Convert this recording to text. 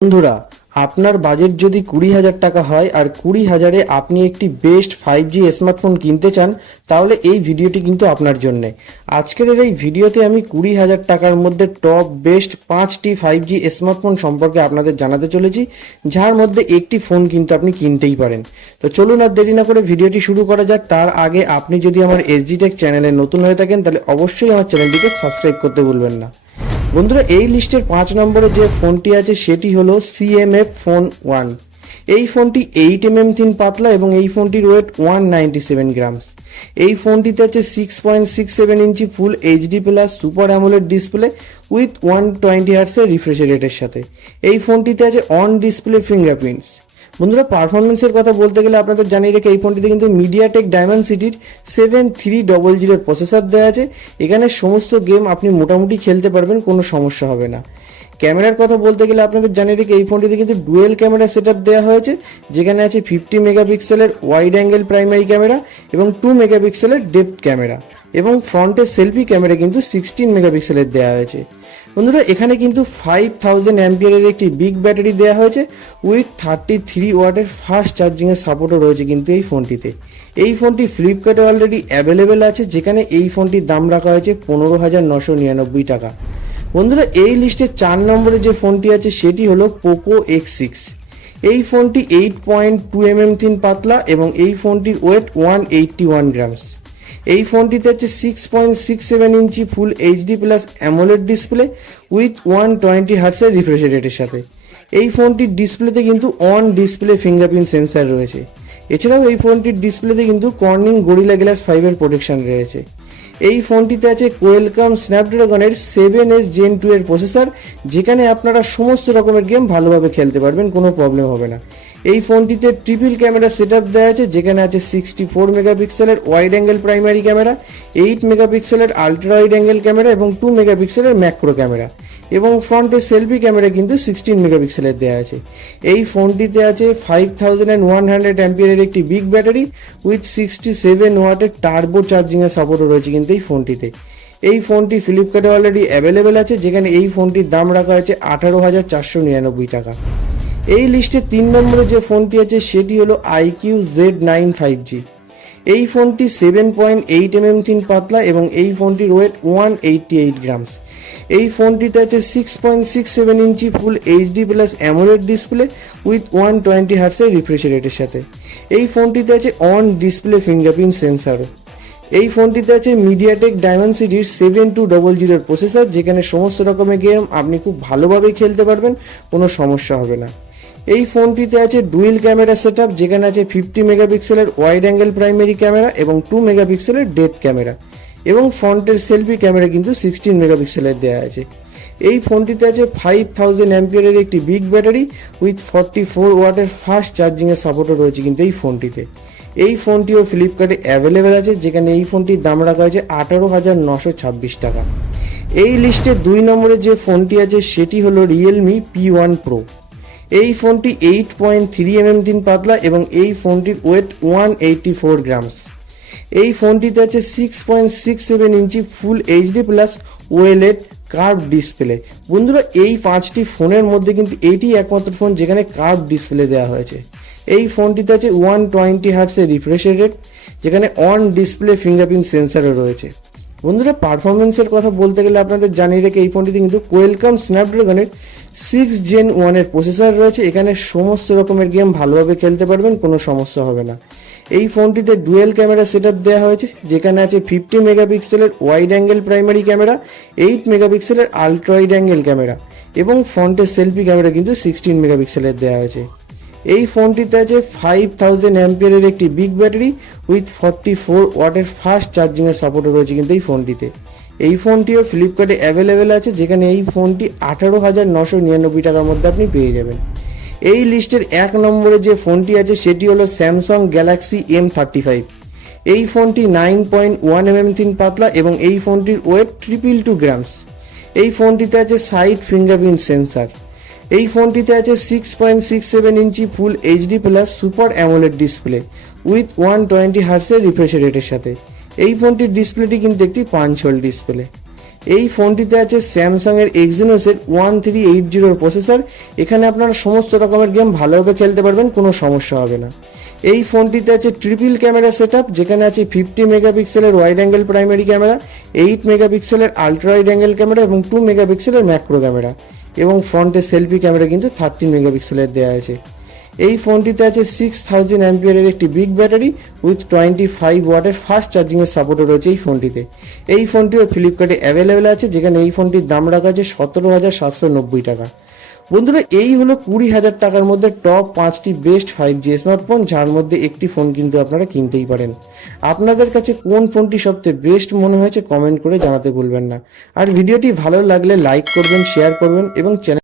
বন্ধুরা, আপনার বাজেট যদি 20,000 টাকা হয় আর 20,000-এ আপনি একটি বেস্ট 5G স্মার্টফোন কিনতে চান, তাহলে এই ভিডিওটি কিন্তু আপনার জন্য। আজকের এই ভিডিওতে আমি 20,000 টাকার মধ্যে টপ বেস্ট 5টি 5G স্মার্টফোন সম্পর্কে আপনাদের জানাতে চলেছি, যার মধ্যে একটি ফোন কিন্তু আপনি কিনতেই পারেন। তো চলুন আর দেরি না করে ভিডিওটি শুরু করা যাক। তার আগে আপনি যদি আমার SG Tech চ্যানেলে নতুন হয়ে থাকেন, তাহলে অবশ্যই আমার চ্যানেলটিকে সাবস্ক্রাইব করতে ভুলবেন না। বন্ধুরা, এই লিস্টের 5 নম্বরে যে ফোনটি আছে সেটি হলো CMF ফোন 1। এই ফোনটি 8mm থিন পাতলা এবং এই ফোনটির ওয়েট 197 গ্রামস। এই ফোনটিতে আছে 6.67 inch full HD plus super AMOLED display with 120 হার্টসের রিফ্রেশ রেটের সাথে। এই ফোনটিতে আছে অন ডিসপ্লে ফিঙ্গারপ্রিন্টস। বন্ধুরা, পারফরমেন্সের কথা বলতে গেলে আপনাদের জানিয়ে রেখে এই ফোনটিতে কিন্তু মিডিয়াটেক ডায়মেনসিটির 7300 প্রসেসর দেওয়া আছে। এখানে সমস্ত গেম আপনি মোটামুটি খেলতে পারবেন, কোনো সমস্যা হবে না। ক্যামেরার কথা বলতে গেলে আপনাদের জানিয়ে রেখে এই ফোনটিতে কিন্তু ডুয়েল ক্যামেরা সেটআপ দেওয়া হয়েছে, যেখানে আছে 50 মেগাপিক্সেলের ওয়াইড অ্যাঙ্গেল প্রাইমারি ক্যামেরা এবং 2 মেগাপিক্সেলের ডেপথ ক্যামেরা, এবং ফ্রন্টের সেলফি ক্যামেরা কিন্তু 16 মেগাপিক্সেলের দেওয়া হয়েছে। বন্ধুরা, এখানে কিন্তু 5000 অ্যাম্পিয়ারের একটি বিগ ব্যাটারি দেওয়া হয়েছে উইথ 33 ওয়াটের ফাস্ট চার্জিংয়ের সাপোর্টও রয়েছে কিন্তু এই ফোনটিতে। এই ফোনটি ফ্লিপকার্টে অলরেডি অ্যাভেলেবেল আছে, যেখানে এই ফোনটির দাম রাখা হয়েছে 15,999 টাকা। বন্ধুরা, এই লিস্টের 4 নম্বরে যে ফোনটি আছে সেটি হলো Poco X6। এই ফোনটি 8.2mm থিন পাতলা এবং এই ফোনটির ওয়েট 181 গ্রামস। এই ফোনটিতে আছে 6.67 inch full HD plus AMOLED display with 120 হার্টসের রিফ্রেশ রেটের সাথে। এই ফোনটির ডিসপ্লেতে কিন্তু অন ডিসপ্লে ফিঙ্গারপ্রিন্ট সেন্সর রয়েছে। এছাড়াও এই ফোনটির ডিসপ্লেতে কিন্তু কর্নিং গরিলা গ্লাস 5-এর প্রোটেকশন রয়েছে। এই ফোনটিতে আছে কোয়েলকাম স্ন্যাপড্রাগনের 7S Gen 2 এর প্রসেসর, যেখানে আপনারা সমস্ত রকমের গেম ভালোভাবে খেলতে পারবেন, কোনো প্রবলেম হবে না। এই ফোনটিতে ট্রিপল ক্যামেরা সেটআপ দেওয়া আছে, যেখানে আছে 64 মেগাপিক্সেলের ওয়াইড অ্যাঙ্গেল প্রাইমারি ক্যামেরা, 8 মেগাপিক্সেলের আলট্রা ওয়াইড অ্যাঙ্গেল ক্যামেরা এবং 2 মেগাপিক্সেলের ম্যাক্রো ক্যামেরা, এবং ফ্রন্টের সেলফি ক্যামেরা কিন্তু 16 মেগাপিক্সেলের দেওয়া আছে। এই ফোনটিতে আছে 5100 অ্যাম্পিয়ারের একটি বিগ ব্যাটারি উইথ 67 ওয়াটের টার্বো চার্জিংয়ের সাপোর্টও রয়েছে কিন্তু এই ফোনটিতে। এই ফোনটি ফ্লিপকার্টে অলরেডি অ্যাভেলেবেল আছে, যেখানে এই ফোনটির দাম রাখা হয়েছে 18,499 টাকা। এই লিস্টে 3 নম্বরে যে ফোনটি আছে সেটি হলো iQOO Z9 5G। এই ফোনটি 7.8mm থিন পাতলা এবং এই ফোনটির ওয়েট 188 গ্রামস। এই ফোনটিতে আছে 6.67 inch full HD plus AMOLED display with 120 হার্টসের রিফ্রেশ রেটের সাথে। এই ফোনটিতে আছে অন ডিসপ্লে ফিঙ্গারপ্রিন্ট সেন্সরও। এই ফোনটিতে আছে মিডিয়াটেক ডায়মেনসিটির 7200 প্রসেসর, যেখানে সমস্ত রকমের গেম আপনি খুব ভালোভাবে খেলতে পারবেন, কোনো সমস্যা হবে না। এই ফোনটিতে আছে ডুয়েল ক্যামেরা সেটআপ, যেখানে আছে 50 মেগাপিক্সেলের ওয়াইড অ্যাঙ্গেল প্রাইমারি ক্যামেরা এবং 2 মেগাপিক্সেলের ডেপথ ক্যামেরা, এবং ফ্রন্টের সেলফি ক্যামেরা কিন্তু 16 মেগাপিক্সেলের দেওয়া আছে। এই ফোনটিতে আছে 5000 অ্যাম্পিয়ারের একটি বিগ ব্যাটারি উইথ 44 ওয়াটের ফাস্ট চার্জিংয়ের সাপোর্টও রয়েছে কিন্তু এই ফোনটিতে। এই ফোনটিও ফ্লিপকার্টে অ্যাভেলেবেল আছে, যেখানে এই ফোনটির দাম রাখা হয়েছে 18,926 টাকা। এই লিস্টে 2 নম্বরে যে ফোনটি আছে সেটি হলো Realme P1 Pro। এই ফোনটি 8.3mm থিন পাতলা এবং এই ফোনটির ওয়েট 184 গ্রামস। এই ফোনটিতে আছে 6.67 inch full HD plus OLED curve display. বন্ধুরা, এই 5টি ফোনের মধ্যে কিন্তু এটি একমাত্র ফোন যেখানে কার্ভ ডিসপ্লে দেওয়া হয়েছে। এই ফোনটিতে আছে 120 হার্টসের রিফ্রেশ রেট, যেখানে অন ডিসপ্লে ফিঙ্গারপ্রিন্ট সেন্সরও রয়েছে। বন্ধুরা, পারফরমেন্সের কথা বলতে গেলে আপনাদের জানিয়ে রেখে এই ফোনটিতে কিন্তু কোয়েলকাম স্ন্যাপড্রাগনের 6 Gen 1 এর প্রসেসর রয়েছে। এখানে সমস্ত রকমের গেম ভালোভাবে খেলতে পারবেন, কোনো সমস্যা হবে না। এই ফোনটিতে ডুয়েল ক্যামেরা সেটআপ দেওয়া হয়েছে, যেখানে আছে 50 মেগাপিক্সেলের ওয়াইড অ্যাঙ্গেল প্রাইমারি ক্যামেরা, 8 মেগাপিক্সেলের আলট্রা ওয়াইড অ্যাঙ্গেল ক্যামেরা, এবং ফ্রন্টের সেলফি ক্যামেরা কিন্তু 16 মেগাপিক্সেলের দেওয়া হয়েছে। এই ফোনটিতে আছে 5000 অ্যাম্পিয়ারের একটি বিগ ব্যাটারি উইথ 44 ওয়াটের ফাস্ট চার্জিংয়ের সাপোর্টও রয়েছে কিন্তু এই ফোনটিতে। এই ফোনটিও ফ্লিপকার্টে অ্যাভেলেবেল আছে, যেখানে এই ফোনটি 18,999 টাকার মধ্যে আপনি পেয়ে যাবেন। এই লিস্টের 1 নম্বরে যে ফোনটি আছে সেটি হলো স্যামসাং গ্যালাক্সি M35। এই ফোনটি 9.1mm থিন পাতলা এবং এই ফোনটির ওয়েট 222 গ্রামস। এই ফোনটিতে আছে সাইড ফিঙ্গারপ্রিন্ট সেন্সর। এই ফোনটিতে আছে 6.67 inch full HD plus super AMOLED display with 120 হার্টসের রিফ্রেশ রেটের সাথে। এই ফোনটির ডিসপ্লেটি কিন্তু একটি পাঞ্চ হোল ডিসপ্লে। এই ফোনটিতে আছে স্যামসাং এর এক্সিনোসের 1380 প্রসেসর। এখানে আপনারা সমস্ত রকমের গেম ভালোভাবে খেলতে পারবেন, কোনো সমস্যা হবে না। এই ফোনটিতে আছে ট্রিপল ক্যামেরা সেটআপ, যেখানে আছে 50 মেগাপিক্সেলের ওয়াইড অ্যাঙ্গেল প্রাইমারি ক্যামেরা, 8 মেগাপিক্সেলের আলট্রা ওয়াইড অ্যাঙ্গেল ক্যামেরা এবং 2 মেগাপিক্সেলের ম্যাক্রো ক্যামেরা, এবং ফ্রন্টে সেলফি ক্যামেরা কিন্তু 13 মেগাপিক্সেলের দেওয়া আছে। এই ফোনটিতে আছে 6000 অ্যাম্পিয়ারের একটি বিগ ব্যাটারি উইথ 25 ওয়াটের ফাস্ট চার্জিংয়ের সাপোর্টও রয়েছে এই ফোনটিতে। এই ফোনটিও ফ্লিপকার্টে অ্যাভেলেবেল আছে, যেখানে এই ফোনটির দাম রাখা আছে 17,790 টাকা। বন্ধুরা, এই হলো 20,000 টাকার মধ্যে টপ 5টি বেস্ট 5G স্মার্টফোন, যার মধ্যে একটি ফোন কিন্তু আপনারা কিনতেই পারেন। আপনাদের কাছে কোন ফোনটি সবচেয়ে বেস্ট মনে হয়েছে কমেন্ট করে জানাতে ভুলবেন না। আর ভিডিওটি ভালো লাগলে লাইক করবেন, শেয়ার করবেন এবং চ্যানেল